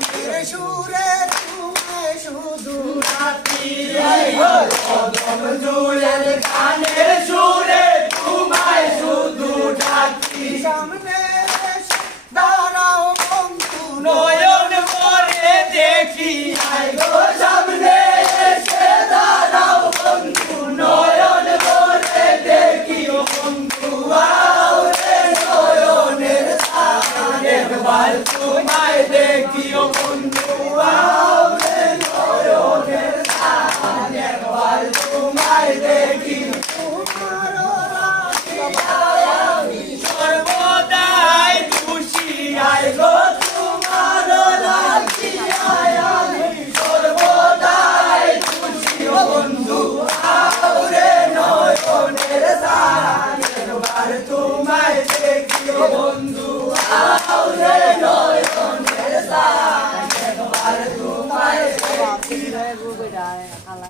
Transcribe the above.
সুরে তোমায় শুধু ডাকি কদম জুয়েল গানের সুরে তোমায় শুধু ডাকি সামনে এসে দাঁড়াও বন্ধু নয়ন ভরে দেখি আয় গো সামনে এসে দাঁড়াও বন্ধু নয়ন ভরে দেখি ও বন্ধু আও রে নয়নের সামনে একবার তোমায় দেখি ও বন্ধু আও রে নয়নের সামনে একবার তোমায় দেখি আমি সর্বদাই খুশি আয় গো তোমার রাখিয়ায় আমি সর্বদাই খুশি ও বন্ধু আও রে নয়নের সামনে একবার তোমায় দেখি ও বন্ধু আও রে নয়নের সামনে একবার তোমায় দেখি